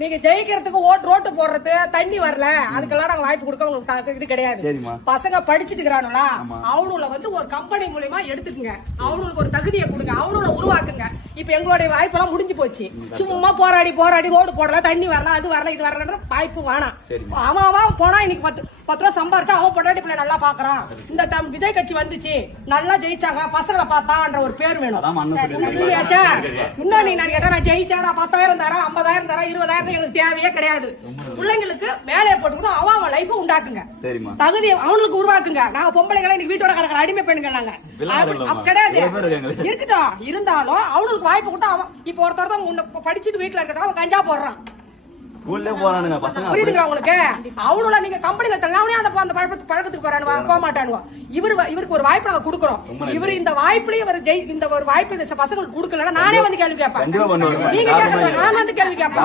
நீங்க ஜெயிக்கிறதுக்கு ரோட்டு போடுறது தண்ணி வரல அதுக்கெல்லாம் நாங்க வாய்ப்பு கொடுக்க உங்களுக்கு இது கிடையாது. பசங்க படிச்சுட்டு இருக்கிறானுங்களா அவனுல வந்து ஒரு கம்பெனி மூலியமா எடுத்துக்குங்க, அவனுக்கு ஒரு தகுதியை கொடுங்க, அவனுல உருவாக்குங்க. இப்ப எங்களுடைய வாய்ப்பெல்லாம் முடிஞ்சு போச்சு. சும்மா போராடி ரோடு போடல, தண்ணி வரல, அது வரல, இது வரலன்ற வாய்ப்பு வேணாம். அவன் போனா இன்னைக்கு 10 ரூபா சம்பாரிச்சா அவன் பொண்டாட்டி பிள்ளை நல்லா பாக்குறான். இந்த விஜய் கட்சி வந்துச்சு நல்லா ஜெயிச்சாங்க பசங்களை பார்த்தான்ற ஒரு பேர் வேணும். இன்னும் நீ நான் கேட்டா நான் ஜெயிச்சா 10,000 தரேன், 50,000 தரேன், 20,000 எனக்கு தேவையே கிடையாது. பிள்ளைங்களுக்கு வேலையை போட்டு அவன் லைஃப் உண்டாக்குங்க, தகுதியை அவனுக்கு உருவாக்குங்க. நாங்க பொம்பளைகளை இன்னைக்கு வீட்டோட கிடக்கிற அடிமை பெண்கள் நாங்க கிடையாது இருக்கட்டும். இருந்தாலும் அவனுக்கு வாய்ப்பு கொடுத்தா அவன் இப்ப ஒருத்தர் தான் படிச்சுட்டு வீட்டுல இருக்கட்டும் அவன் கஞ்சா போடுறான். புரியுதுங்களா உங்களுக்கு? அவனுல நீங்க கம்பெனில தள்ளவனே அந்த பழக்கத்துக்கு போறானுவா, போக மாட்டானுவா. இவருக்கு ஒரு வாய்ப்பு நாங்க கொடுக்குறோம். இவர் இந்த வாய்ப்புலயே இந்த ஒரு வாய்ப்பு இந்த பசங்களுக்கு கொடுக்கலன்னா நானே வந்து கேள்வி கேட்பேன். நீங்க கேட்கறேன், நான் வந்து கேள்வி கேட்பேன்.